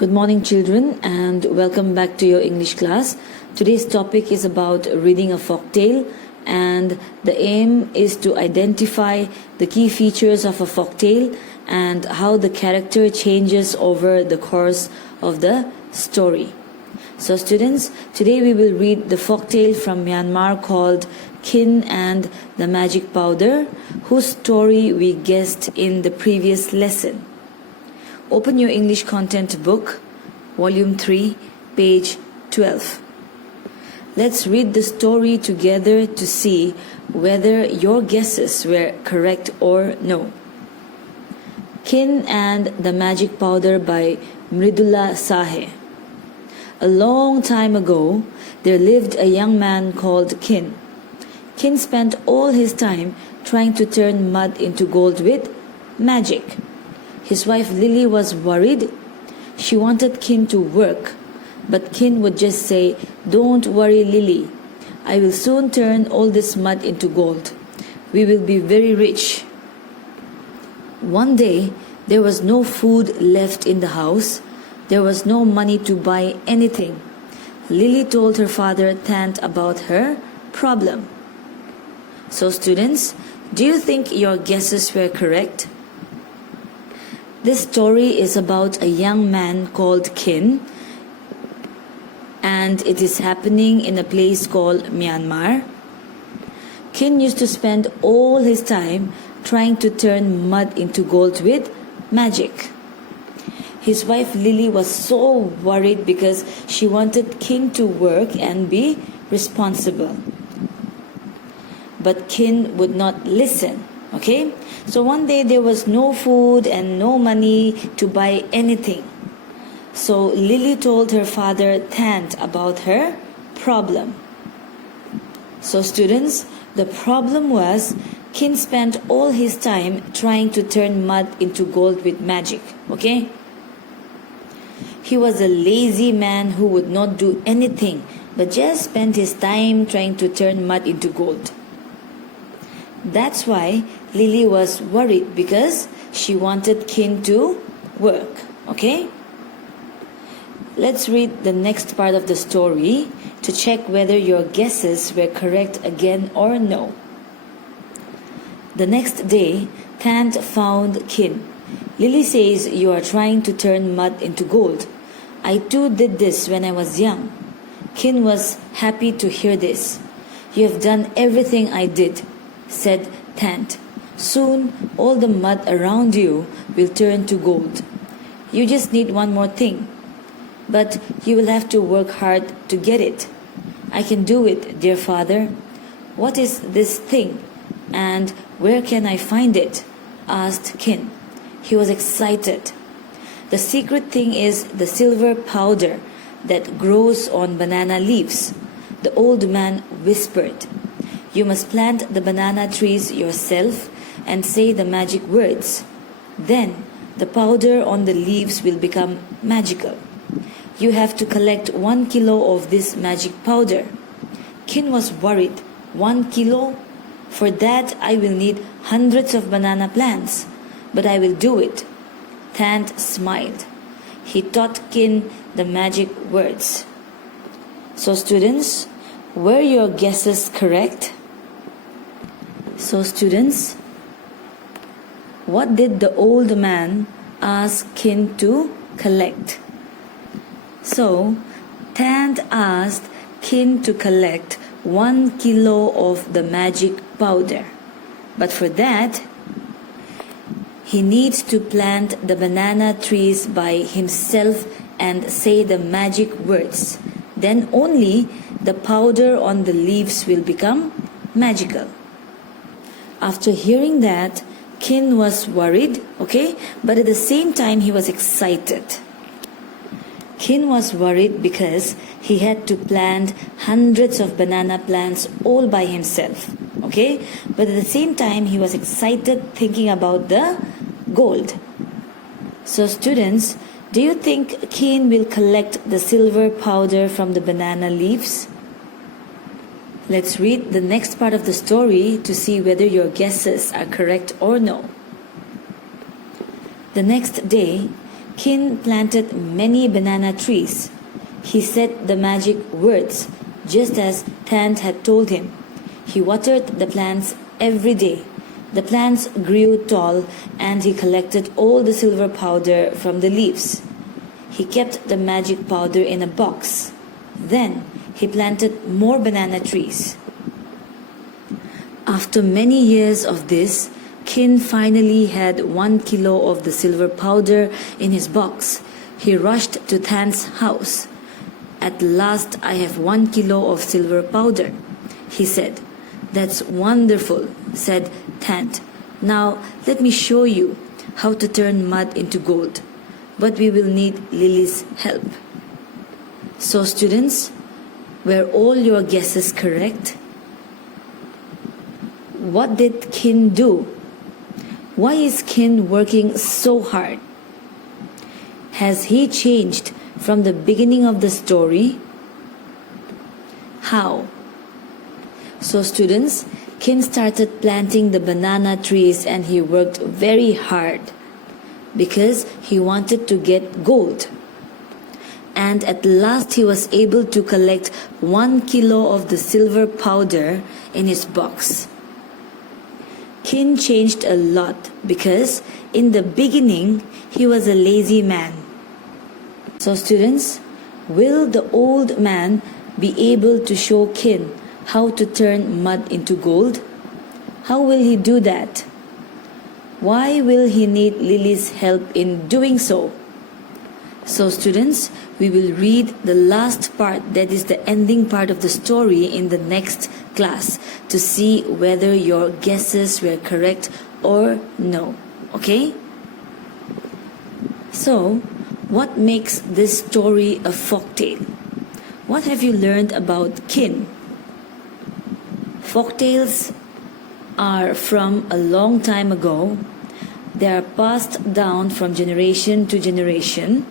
Good morning, children, and welcome back to your English class. Today's topic is about reading a folktale, and the aim is to identify the key features of a folktale and how the character changes over the course of the story. So students, today we will read the folktale from Myanmar called Kin and the Magic Powder, whose story we guessed in the previous lesson. Open your English content book, volume 3, page 12. Let's read the story together to see whether your guesses were correct or no. Kin and the Magic Powder by Mridula Sahe. A long time ago, there lived a young man called Kin. Kin spent all his time trying to turn mud into gold with magic. His wife Lily was worried. She wanted Kin to work, but Kin would just say, "Don't worry, Lily. I will soon turn all this mud into gold. We will be very rich." One day, there was no food left in the house. There was no money to buy anything. Lily told her father Tant about her problem. So students, do you think your guesses were correct? This story is about a young man called Kin, and it is happening in a place called Myanmar. Kin used to spend all his time trying to turn mud into gold with magic. His wife Lily was so worried because she wanted Kin to work and be responsible. But Kin would not listen. Okay? So one day there was no food and no money to buy anything. So Lily told her father Tant about her problem. So students, the problem was Kin spent all his time trying to turn mud into gold with magic. Okay? He was a lazy man who would not do anything but just spend his time trying to turn mud into gold. That's why Lily was worried because she wanted Kin to work. Okay? Let's read the next part of the story to check whether your guesses were correct again or no. The next day, Tant found Kin. Lily says, "You are trying to turn mud into gold. I too did this when I was young." Kin was happy to hear this. "You have done everything I did," said Tant. "Soon all the mud around you will turn to gold. You just need one more thing. But you will have to work hard to get it." "I can do it, dear father." "What is this thing? And where can I find it?" asked Kin. He was excited. "The secret thing is the silver powder that grows on banana leaves," the old man whispered. "You must plant the banana trees yourself and say the magic words. Then the powder on the leaves will become magical. You have to collect 1 kilo of this magic powder." Kin was worried. 1 kilo? For that I will need hundreds of banana plants, but I will do it. Tant smiled. He taught Kin the magic words. So students, were your guesses correct? So students, what did the old man ask Kin to collect? So, Tant asked Kin to collect 1 kilo of the magic powder. But for that, he needs to plant the banana trees by himself and say the magic words. Then only the powder on the leaves will become magical. After hearing that, Kin was worried, okay? But at the same time, he was excited. Kin was worried because he had to plant hundreds of banana plants all by himself, okay? But at the same time, he was excited thinking about the gold. So students, do you think Kin will collect the silver powder from the banana leaves? Let's read the next part of the story to see whether your guesses are correct or no. The next day, Kin planted many banana trees. He said the magic words, just as Tant had told him. He watered the plants every day. The plants grew tall, and he collected all the silver powder from the leaves. He kept the magic powder in a box. Then he planted more banana trees. After many years of this, Kin finally had 1 kilo of the silver powder in his box. He rushed to Tant's house. "At last I have 1 kilo of silver powder," he said. "That's wonderful," said Tant. "Now let me show you how to turn mud into gold. But we will need Lily's help." So students, were all your guesses correct? What did Kin do? Why is Kin working so hard? Has he changed from the beginning of the story? How? So students, Kin started planting the banana trees, and he worked very hard because he wanted to get gold. And at last he was able to collect 1 kilo of the silver powder in his box. Kin changed a lot because in the beginning he was a lazy man. So students, will the old man be able to show Kin how to turn mud into gold? How will he do that? Why will he need Lily's help in doing so? So students, we will read the last part, that is the ending part of the story, in the next class to see whether your guesses were correct or no. Okay? So, what makes this story a folktale? What have you learned about Kin? Folktales are from a long time ago. They are passed down from generation to generation.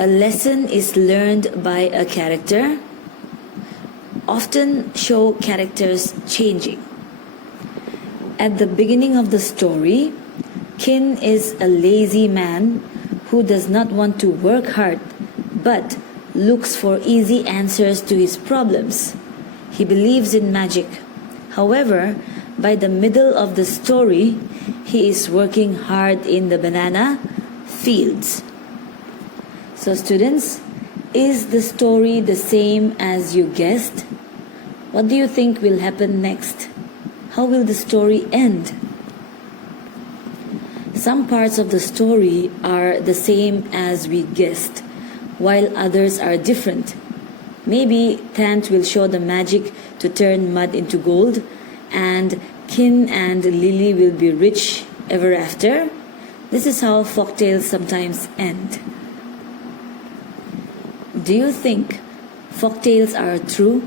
A lesson is learned by a character. Often show characters changing. At the beginning of the story, Kin is a lazy man who does not want to work hard but looks for easy answers to his problems. He believes in magic. However, by the middle of the story, he is working hard in the banana fields. So students, is the story the same as you guessed? What do you think will happen next? How will the story end? Some parts of the story are the same as we guessed, while others are different. Maybe Tant will show the magic to turn mud into gold, and Kin and Lily will be rich ever after. This is how folktales sometimes end. Do you think folktales are true?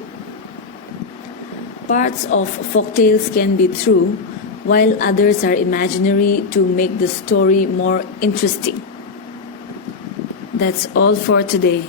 Parts of folktales can be true, while others are imaginary to make the story more interesting. That's all for today.